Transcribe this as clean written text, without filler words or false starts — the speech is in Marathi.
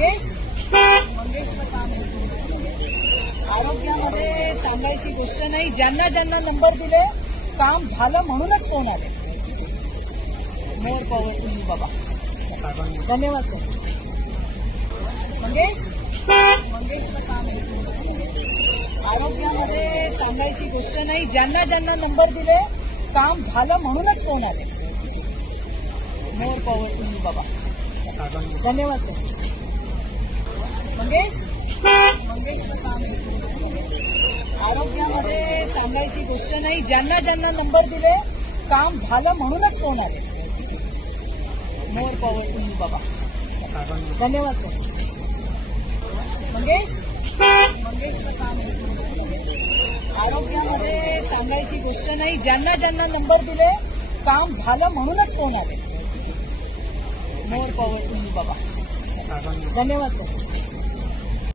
मंगेशचं काम आरोग्यामध्ये सांगायची गोष्ट नाही. ज्यांना ज्यांना नंबर दिले काम झालं म्हणूनच फोन आले. मोर पॉवरफुल बाबा, धन्यवाद सर. मंगेशचं काम आरोग्यामध्ये सांगायची गोष्ट नाही. ज्यांना ज्यांना नंबर दिले काम झालं म्हणूनच फोन आले. मोर पॉवरफुल बाबा, धन्यवाद सर. मंगेशचं काम आरोग्यामध्ये सांगायची गोष्ट नाही. ज्यांना ज्यांना नंबर दिले काम झालं म्हणूनच फोन आले. मोर पॉवरफुल बाबा, धन्यवाद सर. मंगेशचं काम आरोग्यामध्ये सांगायची गोष्ट नाही. ज्यांना ज्यांना नंबर दिले काम झालं म्हणूनच फोन आले. मोर पॉवरफुल बाबा, धन्यवाद सर.